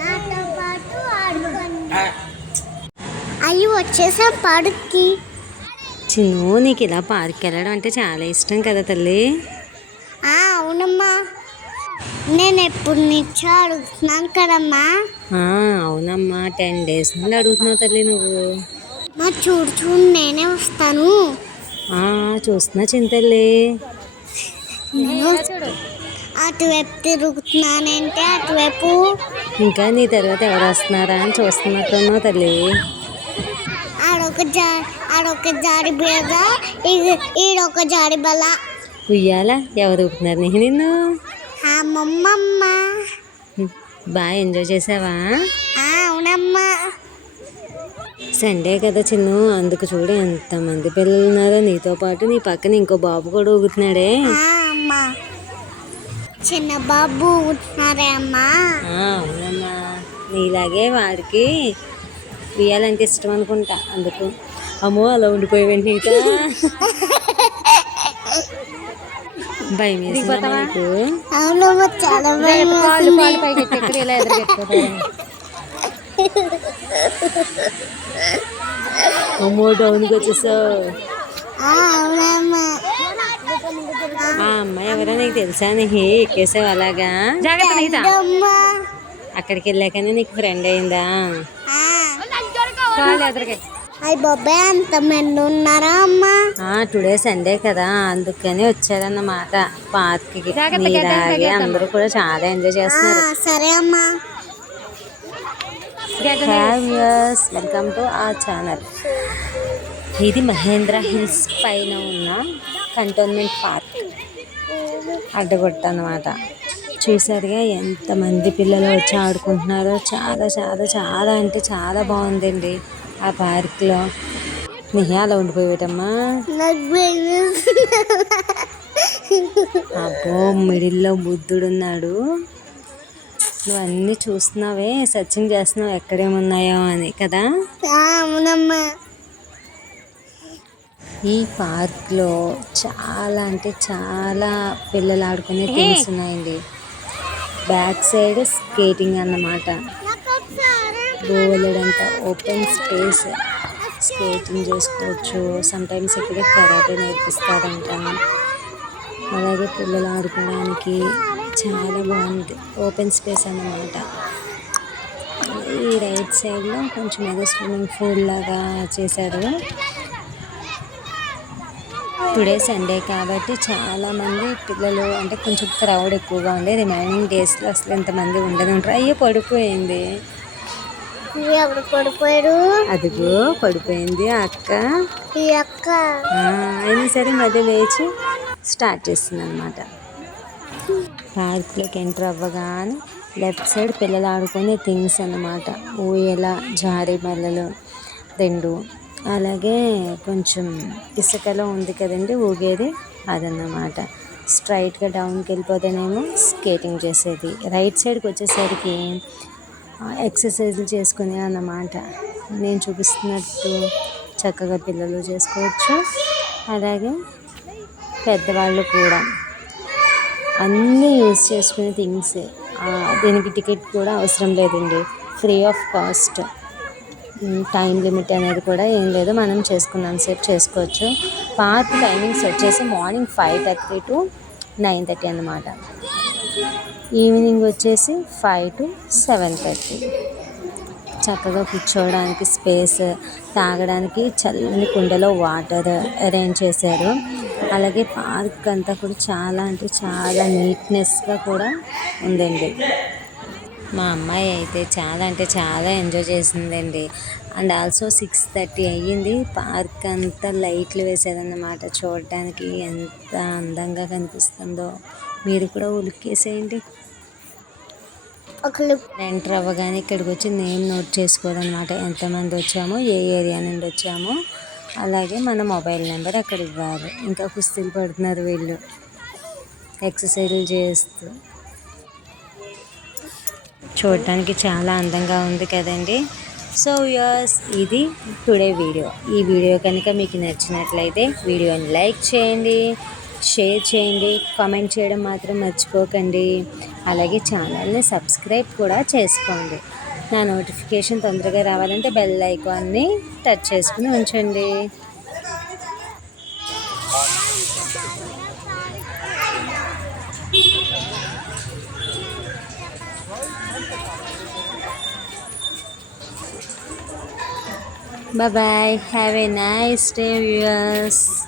నాతో పాటు ఆడుకోండి. అయ్యి వచ్చేసాం పార్క్కి. చిన్ను, నీకు ఇలా పార్క్ వెళ్ళడం అంటే చాలా ఇష్టం కదా తల్లి? అవునమ్మా, నేను ఎప్పుడు నుంచి అడుగుతున్నాను కదమ్మా. అవునమ్మా, 10 days నుండి అడుగుతున్నావు తల్లి నువ్వు. చూడు చూడు, నేనే వస్తాను. చూస్తున్నా చింతల్లి. అటువైపు తిరుగుతున్నానంటే అటువైపు. ఇంకా నీ తర్వాత ఎవరు వస్తున్నారా అని చూస్తున్నట్టున్నావు తల్లి. ఆడొక జాడి బేద, ఈడొక జాడి బల. ఉయ్యాలా ఎవరు ఊపుతున్నారు నీకు? నిన్ను అమ్మమ్మ. బాగా ఎంజాయ్ చేసావా? అవునమ్మా. సండే కదా చిన్ను, అందుకు చూడు ఎంతమంది పిల్లలు ఉన్నారో. నీతో పాటు నీ పక్కన ఇంకో బాబు కూడా ఊగుతున్నాడే. అమ్మా, చిన్న బాబు ఊగుతున్నారే అమ్మా. అవునమ్మా, నీలాగే వాడికి ఉయ్యాలంటే ఇష్టం అనుకుంటా, అందుకు. అమ్మో, అలా ఉండిపోయి నీతో భయం వేసిందా నీకు? అవునమ్మా, చాలా భయం. అమ్మో, డౌన్కి వచ్చేసావు. అవునమ్మా. ఆ అమ్మాయి ఎవరో నీకు తెలుసా? నీకు ఎక్కేసావు అలాగా? అక్కడికి వెళ్ళాకనే నీకు ఫ్రెండ్ అయిందా? అయ్యి బాబాయ్, అంతమంది ఉన్నారా అమ్మా? టుడే సండే కదా, అందుకని వచ్చారన్నమాట పార్క్కి. నీలాగే అందరూ కూడా చాలా ఎంజాయ్ చేస్తున్నారు. సరే అమ్మా. Welcome to our channel. ఇది మహేంద్ర హిల్స్ పైన ఉన్న కంటోన్మెంట్ పార్క్ అడ్డగొట్ట అన్నమాట. చూసారుగా ఎంతమంది పిల్లలు వచ్చి ఆడుకుంటున్నారో. చాలా చాలా చాలా అంటే చాలా బాగుందండి ఆ పార్క్లో. అలా ఉండిపోయేటమ్మా. అబ్బో, మిడిల్లో బుద్ధుడున్నాడు. నువ్వు అన్నీ చూస్తున్నావే, సర్చింగ్ చేస్తున్నావు ఎక్కడేమున్నాయో అని కదా? అవునమ్మా. ఈ పార్క్లో చాలా అంటే చాలా పిల్లలు ఆడుకునే థింగ్స్ ఉన్నాయండి. బ్యాక్ సైడ్ స్కేటింగ్ అన్నమాట. బోలెడంత ఓపెన్ స్పేస్, స్కేటింగ్ చేసుకోవచ్చు. సమ్టైమ్స్ ఇక్కడ కరాటే నేర్పిస్తారంట. అలాగే పిల్లలు ఆడుకోవడానికి చాలా బాగుంది, ఓపెన్ స్పేస్ అన్నమాట. ఈ రైట్ సైడ్లో కొంచెం ఏదో స్విమ్మింగ్ పూల్ లాగా చేశారు. టుడే సండే కాబట్టి చాలామంది పిల్లలు, అంటే కొంచెం క్రౌడ్ ఎక్కువగా ఉండే. రిమైనింగ్ డేస్లో అసలు ఎంతమంది ఉండదు ఉంటారు. అయ్యో, పడిపోయింది. ఎవరు పడిపోయారు? అదిగో పడిపోయింది అక్క. ఈ అక్క అయినా సరే మధ్య లేచి స్టార్ట్ చేస్తుంది అనమాట. పార్క్లోకి ఎంటర్ అవ్వగానే లెఫ్ట్ సైడ్ పిల్లలు ఆడుకునే థింగ్స్ అన్నమాట. ఊయల, జారీ బల్లలు 2, అలాగే కొంచెం ఇసుకలో ఉంది కదండి ఊగేది, అదన్నమాట. స్ట్రైట్గా డౌన్కి వెళ్ళిపోతేనేమో స్కేటింగ్ చేసేది. రైట్ సైడ్కి వచ్చేసరికి ఎక్సర్సైజ్లు చేసుకునే అన్నమాట. నేను చూపిస్తున్నట్టు చక్కగా పిల్లలు చేసుకోవచ్చు, అలాగే పెద్దవాళ్ళు కూడా. అన్నీ యూజ్ చేసుకునే థింగ్సే. దీనికి టికెట్ కూడా అవసరం లేదండి, free of cost. Time limit అనేది కూడా ఏం లేదు, మనం చేసుకున్నంతసేపు చేసుకోవచ్చు. పార్క్ టైమింగ్స్ వచ్చేసి మార్నింగ్ 5:30 to 9:30 అన్నమాట. ఈవినింగ్ వచ్చేసి 5 to 7:30. చక్కగా కూర్చోవడానికి స్పేస్, తాగడానికి చల్లని కుండలో వాటర్ అరేంజ్ చేశారు. అలాగే పార్క్ అంతా కూడా చాలా అంటే చాలా నీట్నెస్గా కూడా ఉందండి. మా అమ్మాయి అయితే చాలా అంటే చాలా ఎంజాయ్ చేసిందండి. అండ్ ఆల్సో 6:30 అయ్యింది. పార్క్ అంతా లైట్లు వేసేదన్నమాట. చూడటానికి ఎంత అందంగా కనిపిస్తుందో. మీరు కూడా ఉలిక్కేసేయండి. ఎంటర్ అవ్వగానే ఇక్కడికి వచ్చి నేమ్ నోట్ చేసుకోవడం అనమాట. ఎంతమంది వచ్చామో, ఏ ఏరియా నుండి వచ్చామో, అలాగే మన మొబైల్ నెంబర్ అక్కడ ఇవ్వాలి. ఇంకా కుస్తీలు పడుతున్నారు వీళ్ళు, ఎక్సర్సైజులు చేస్తూ. చూడటానికి చాలా అందంగా ఉంది కదండి. సో వ్యూయర్స్, ఇది టుడే వీడియో. ఈ వీడియో కనుక మీకు నచ్చినట్లయితే వీడియోని లైక్ చేయండి, షేర్ చేయండి, కామెంట్ చేయడం మాత్రం మర్చిపోకండి. అలాగే ఛానల్ని సబ్స్క్రైబ్ కూడా చేసుకోండి. నా నోటిఫికేషన్ తొందరగా రావాలంటే బెల్ ఐకాన్ని టచ్ చేసుకుని ఉంచండి. Bye bye. Have a nice day, viewers.